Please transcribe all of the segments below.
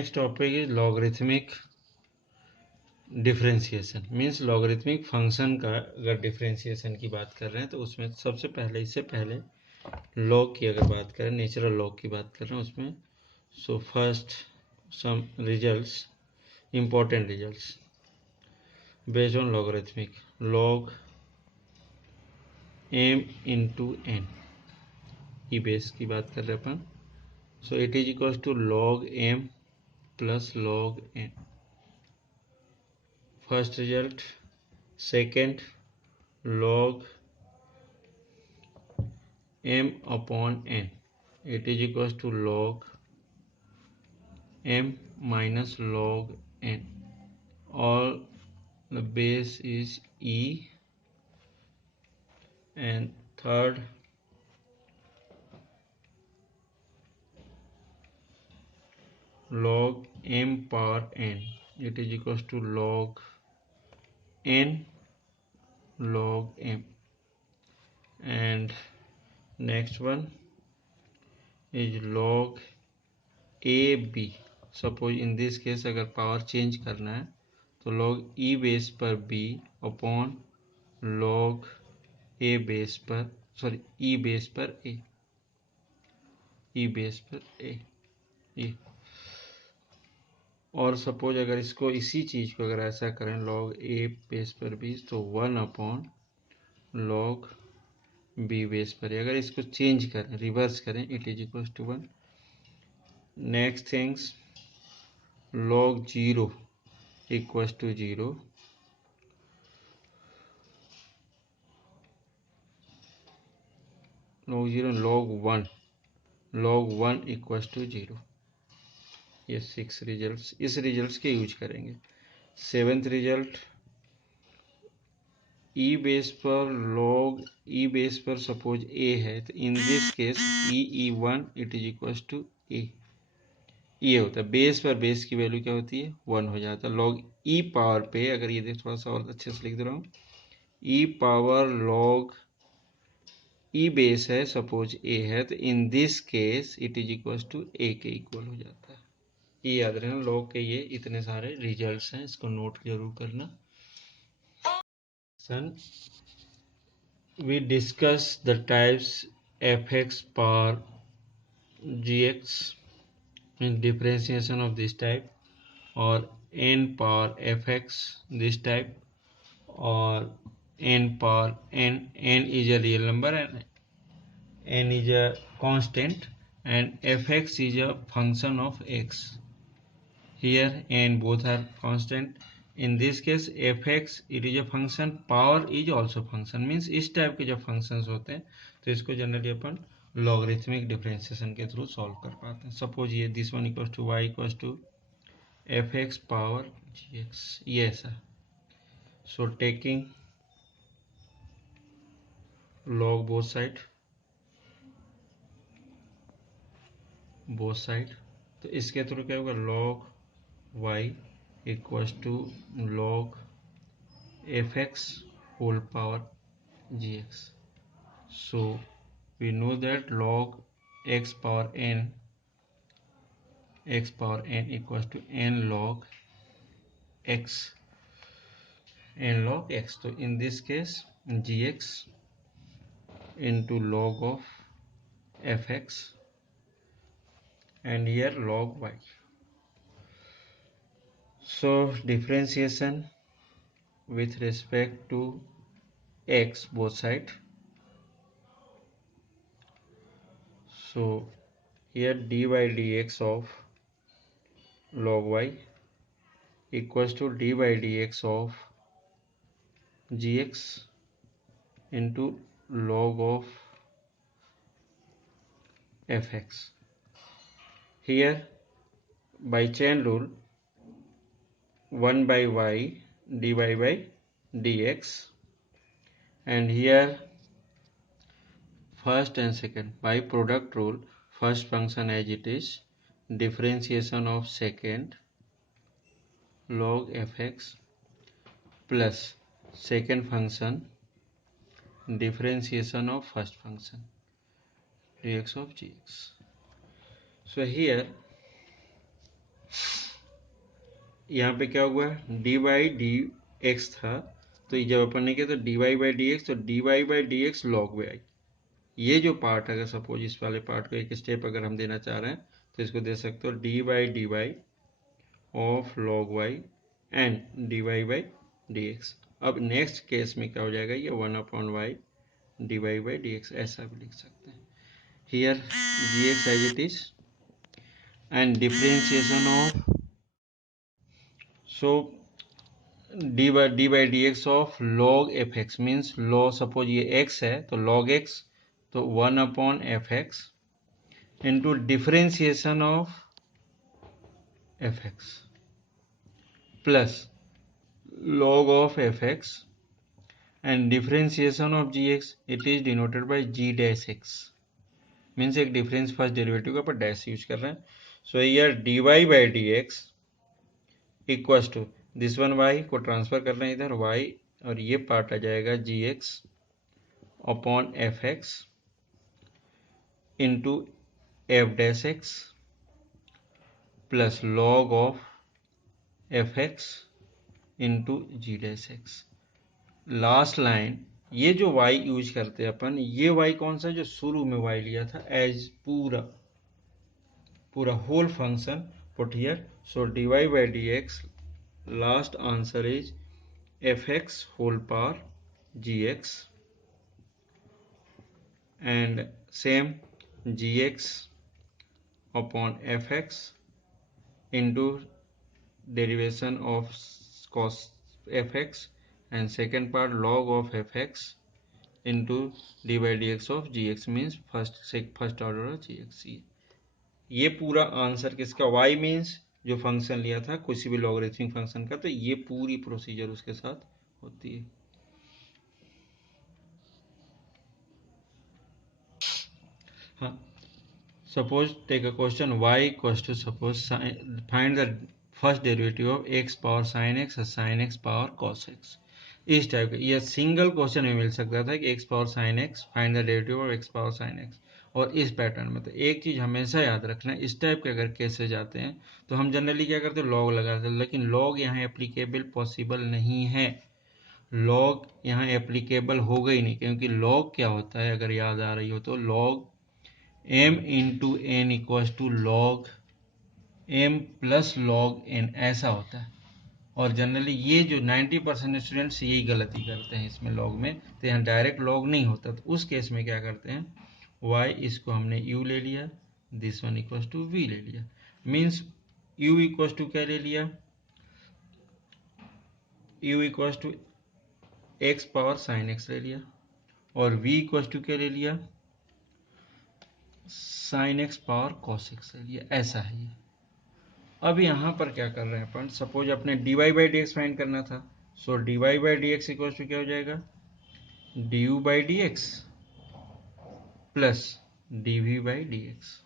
next topic is logarithmic differentiation means logarithmic function का अगर differentiation की बात कर रहे हैं तो उसमें सबसे पहले इससे पहले लॉग की अगर बात करें नेचुरल लॉग की बात कर रहे हैं उसमें so first some results important results based on logarithmic log m into n e base की बात कर रहे हैं अपन so it is equals to log m plus log n first result second log m upon n it is equals to log m minus log n all the base is e and third log m power n it is equals to log n log m and next one is log a b suppose in this case अगर power change करना है तो log e base पर b upon log a base पर sorry e base पर a e base पर a ये और सपोज अगर इसको इसी चीज को अगर ऐसा करें log a बेस पर b तो 1 अपॉन log b बेस पर अगर इसको चेंज करें रिवर्स करें it is equal to 1 next things log 0 equals to 0 log 1 equals to 0 ये 6 रिजल्ट्स इस रिजल्ट्स के यूज करेंगे सेवेंथ रिजल्ट ई बेस पर log ई बेस पर सपोज a है तो in this case e1 it is equals to a ये होता है बेस पर बेस की वैल्यू क्या होती है 1 हो जाता है log e पावर पे अगर ये थोड़ा सा और अच्छे से लिख दे रहा हूँ e power log e base है सपोज a है तो in this case it is equals to a के इक्वल हो जाता है ये याद रखना log के ये इतने सारे रिजल्ट्स हैं इसको नोट जरूर करना सन we discuss the types fx power gx in differentiation of this type or n power fx this type or n power n is a real number and n is a constant and fx is a function of x here n both are constant in this case fx it is a function power is also function means इस type के जब functions होते हैं तो इसको generally अपन logarithmic differentiation के through solve कर पाते हैं सपोज ये this one equals to y equals to fx power gx ये ऐसा so taking log both side तो इसके थ्रू क्या होगा log y equals to log fx whole power gx so we know that log x power n equals to n log x so in this case gx into log of fx and here log y so differentiation with respect to x both side so here dy dx of log y equals to dy dx of gx into log of fx here by chain rule 1 by y dy by dx and here first and second by product rule first function as it is differentiation of second log fx plus second function differentiation of first function dx of gx so here यहाँ पे क्या हुआ, D by d x था, तो ये जब अपन ने किया तो d y by d x, तो d y by d x log y. ये जो पार्ट है, अगर सपोज इस वाले पार्ट को एक स्टेप अगर हम देना चाह रहे हैं तो इसको दे सकते हो d y of log y and d y by d x. अब नेक्स्ट केस में क्या हो जाएगा, ये 1/y d y by d x, ऐसा भी लिख सकते हैं। Here g x as it is and differentiation of, so d by d x of log f x means log, suppose ये एक्स है तो लॉग एक्स, तो 1/f x into differentiation of f x plus log of fx and differentiation of gx, it is denoted by g dash x, means एक difference first derivative का पर dash use कर रहे हैं। So here dy by d x equal to this one y को transfer कर रहे हैं इधर y, और ये पार्ट आ जाएगा g x upon f x into f dash x plus log of f x into g dash x. Last line, ये जो y यूज करते हैं अपन, ये y कौन सा, जो शुरू में y लिया था एज पूरा पूरा whole function put here. So dy by d x last answer is f x whole power g x and same g x upon f x into derivation of cos f x and second part log of f x into d by d x of g x means first order of g x. ये पूरा answer किसका, y means जो function लिया था किसी भी logarithmic function का, तो ये पूरी प्रोसीजर उसके साथ होती है। हाँ, suppose take a question y equals to, suppose find the first derivative of x power sine x और sine x power cos x. इस टाइप का यह सिंगल क्वेश्चन में मिल सकता था कि x power sine x find the derivative of x power sine x, और इस पैटर्न में। तो एक चीज हमेशा याद रखना, इस टाइप के अगर केसेस जाते हैं तो हम जनरली क्या करते हैं, लॉग लगाते हैं, लेकिन लॉग यहाँ एप्लीकेबल पॉसिबल नहीं है। लॉग यहाँ एप्लीकेबल होगा ही नहीं, क्योंकि लॉग क्या होता है अगर याद आ रही हो तो, लॉग m into n equals to log m plus log n, ऐसा होता है। और जनरली ये जो 90% स्टूडेंट्स यही गलती करते हैं इसमें लॉग में, तो यहाँ डायरेक्ट लॉग नहीं होता। तो उस केस में क्या करते हैं, y इसको हमने u ले लिया, this one equals to v ले लिया, मीन्स u इक्वल्स टू क्या ले लिया, u equals to x power sine x ले लिया, और v इक्वल्स टू क्या ले लिया, sine x power cos x ले लिया, ऐसा है ये। अब यहाँ पर क्या कर रहे हैं अपन, सपोज अपने dy by d x find करना था। So dy by d x equal to क्या हो जाएगा, du by d x plus dv by d x.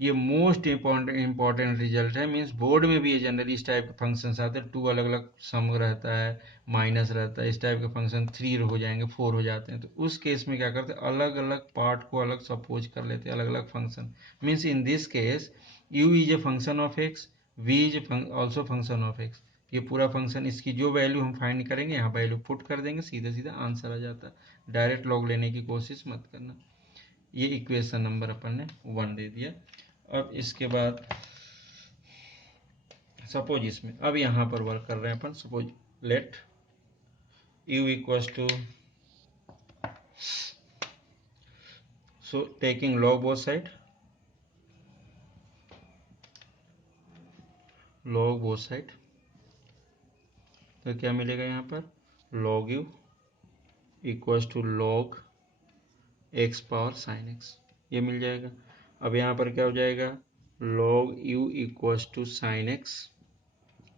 ये मोस्ट इंपॉर्टेंट रिजल्ट है, मीन्स बोर्ड में भी ये जनरली इस टाइप के फंक्शंस आते हैं, 2 अलग अलग सम रहता है, माइनस रहता है, इस टाइप के फंक्शन 3 हो जाएंगे, 4 हो जाते हैं। तो उस केस में क्या करते हैं, अलग अलग पार्ट को अलग सपोज कर लेते हैं, अलग अलग function. Means in this case u is a function of x, v is also function of x। ये पूरा फंक्शन, इसकी जो वैल्यू हम फाइंड करेंगे यहाँ वैल्यू पुट कर देंगे, सीधा सीधा आंसर आ जाता है। डायरेक्ट लॉग लेने की कोशिश मत करना। ये इक्वेशन नंबर अपन ने 1 दे दिया। अब इसके बाद सपोज इसमें अब यहाँ पर वर्क कर रहे हैं अपन, suppose let u equals to, so taking log both side, log both side, तो क्या मिलेगा यहाँ पर, log u equals to log x power sine x, ये मिल जाएगा। अब यहाँ पर क्या हो जाएगा, log u equals to sine x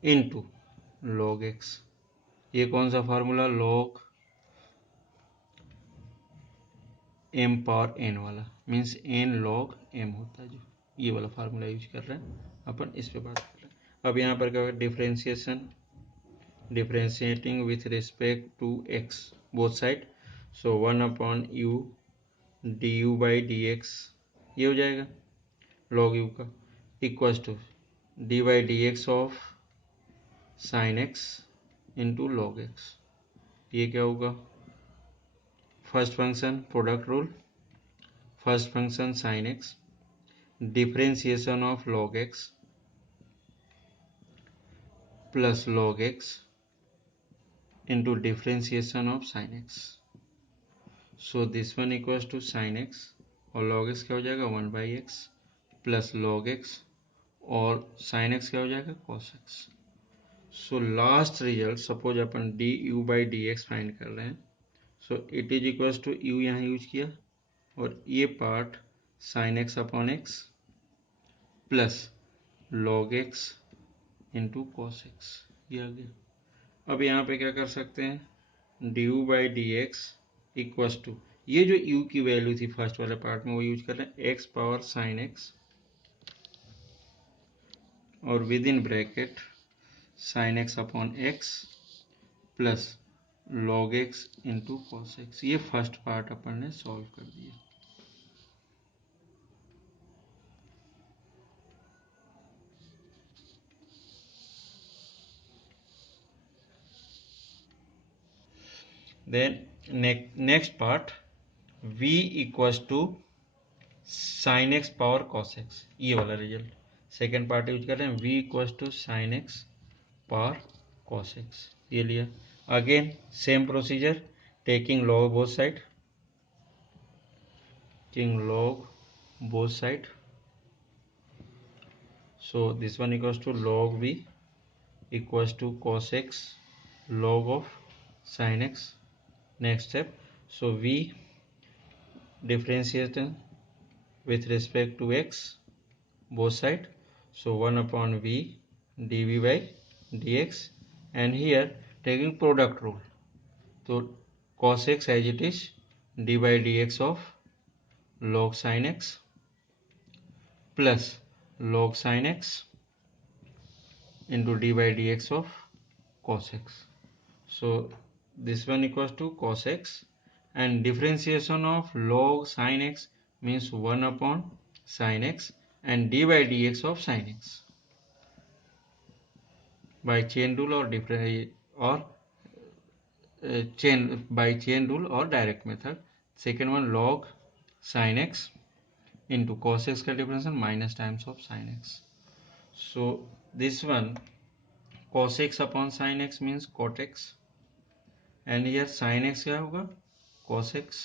into log x। ये कौन सा formula, log m power n वाला, मीन्स n log m होता है, जो ये वाला फार्मूला यूज कर रहे हैं अपन, इस पे बात कर रहे हैं। अब यहाँ पर क्या होगा, differentiation, differentiating with respect to x both side, so 1/u du by d x, ये हो जाएगा log u का, equals to d by d x of sine x into log x. ये क्या होगा? First function product rule, first function sine x, differentiation of log x plus log x into differentiation of sin x. So this one equals to sin x और log x क्या हो जाएगा 1/x plus log x और sin x क्या हो जाएगा cos x. So last result suppose upon du by dx find कर रहे हैं. So it is equals to u यहाँ यूज किया और ये part sin x upon x plus log x into cos x ये आ गया. अब यहाँ पे क्या कर सकते हैं d u by d x equals to ये जो u की वैल्यू थी फर्स्ट वाले पार्ट में वो यूज कर रहे हैं x पावर साइन एक्स और with in bracket sine x upon x plus log x into cos x. ये फर्स्ट पार्ट अपन ने सॉल्व कर दिया. Then next part v equals to sine x power cos x. ये वाला result second part use कर रहे हैं v equals to sine x power cos x. ये लिया. Again same procedure taking log both side, taking log both side. So this one equals to log v equals to cos x log of sin x. Next step, so v differentiation with respect to x both side, so 1 upon v dv by dx, and here taking product rule, so cos x as it is d by dx of log sin x plus log sin x into d by dx of cos x. So this one equals to cos x and differentiation of log sin x means 1 upon sin x and d by dx of sin x by chain rule or chain rule or direct method. Second one log sin x into cos x का differentiation minus times of sin x. So this one cos x upon sin x means cot x and here sin x क्या होगा cos x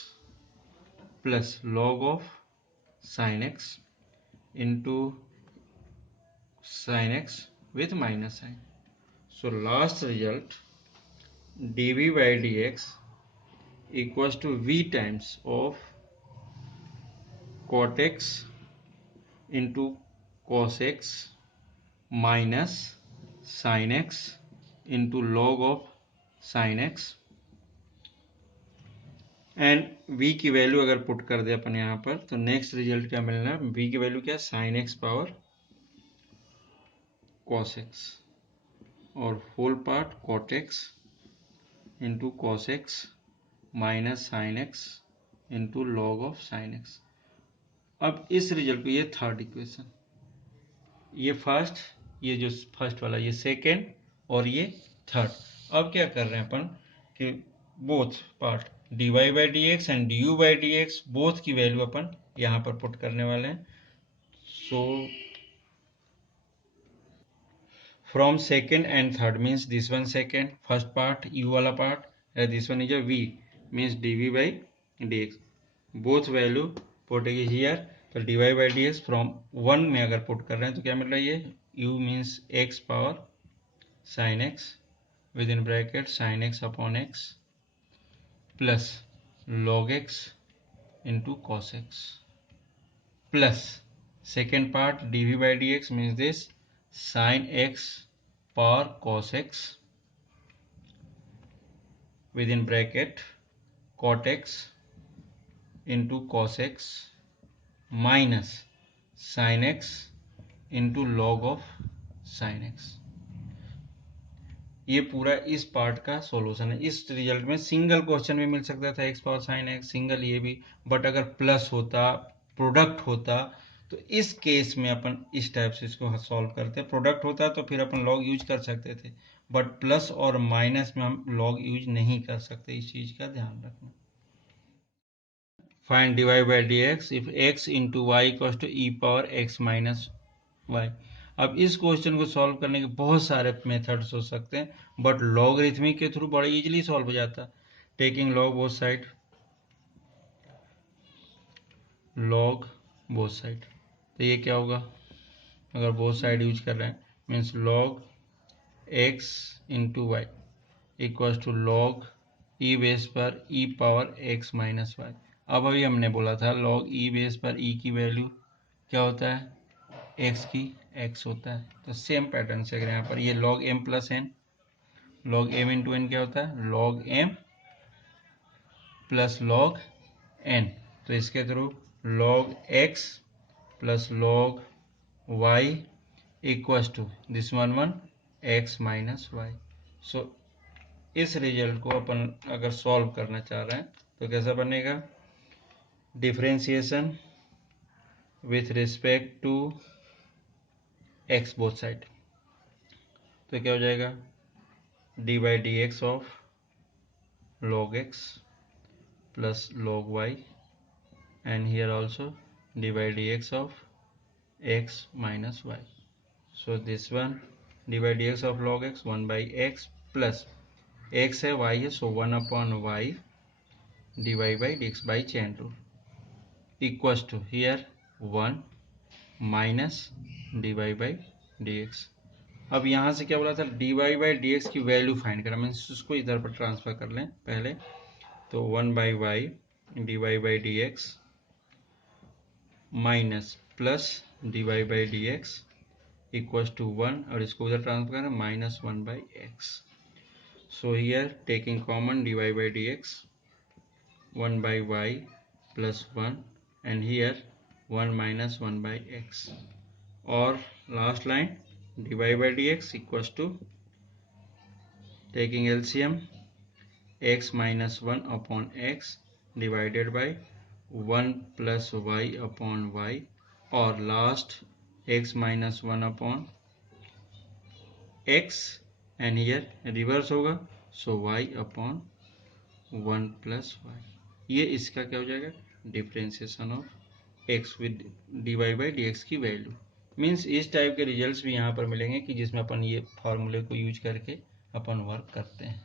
plus log of sin x into sin x with minus sign. So last result dv by dx equals to v times of cot x into cos x minus sin x into log of sin x and v की value अगर put कर दे अपन यहाँ पर तो next result क्या मिलना है. v की वैल्यू क्या है sine x power cos x और whole part cot x into cos x minus sine x into log of sine x. अब इस रिजल्ट को ये थर्ड इक्वेशन, ये फर्स्ट, ये जो फर्स्ट वाला ये सेकेंड और ये थर्ड. अब क्या कर रहे हैं अपन कि both part dy by dx and du by dx both की वैल्यू अपन यहाँ पर पुट करने वाले हैं. So from second and third means this one second first part u वाला part, this one is a v means dv by dx both value पुटेगी here. तो dy by dx from one में अगर put कर रहे हैं तो क्या मिल रहा है ये u means x power sine x with in bracket sine x upon x plus log x into cos x plus second part dv by dx means this sin x power cos x within bracket cot x into cos x minus sin x into log of sin x. ये पूरा इस part का solution है. इस result में single question भी मिल सकता था x power sine x single ये भी, बट अगर प्लस होता प्रोडक्ट होता तो इस केस में अपन इस टाइप से इसको सॉल्व करते हैं। प्रोडक्ट होता है तो फिर अपन लॉग यूज कर सकते थे, बट प्लस और माइनस में हम लॉग यूज नहीं कर सकते, इस चीज का ध्यान रखना। Find dy by dx if x into y equals to e power x minus y। अब इस क्वेश्चन को सॉल्व करने के बहुत सारे मेथड्स हो सकते हैं, बट लॉगरिथमिक के थ्रू बड़ा इजीली सॉल्व हो जाता है। Taking log both side, log both side, तो ये क्या होगा, अगर बोथ साइड यूज कर रहे हैं means log x into y equals to log e base पर e power x minus y. अब अभी हमने बोला था लॉग ई बेस पर ई की वैल्यू क्या होता है, x की x होता है। तो सेम पैटर्न से अगर यहाँ पर ये log m plus n, log m into n क्या होता है, log m plus log n। तो इसके through log x plus log y equals to this one x minus y. So इस रिजल्ट को अपन अगर सॉल्व करना चाह रहे हैं तो कैसा बनेगा, differentiation with respect to x both side, तो क्या हो जाएगा, d by d x of log x plus log y, and here also dy dx of x minus y. So this one dy dx of log x 1 by x plus x है y है, so 1 upon y dy by dx by chain rule equals to here 1 minus dy by dx। अब यहाँ से क्या बोला था, dy by dx की value find करा, मीन्स उसको इधर पर ट्रांसफर कर लें पहले। तो 1 by y dy by dx minus plus dy by dx equals to 1, और इसको उधर ट्रांसफर करें minus 1 by x। So here taking common dy by dx 1 by y plus 1, and here 1 minus 1 by x, और last line dy by dx equals to taking LCM x minus 1 upon x divided by 1 plus y upon y, और last x minus 1 upon x, and here reverse होगा, सो y upon 1 plus y। ये इसका क्या हो जाएगा, differentiation of x with dy by dx की value. Means इस type के रिजल्ट्स भी यहाँ पर मिलेंगे कि जिसमें अपन ये फॉर्मूले को यूज करके अपन वर्क करते हैं।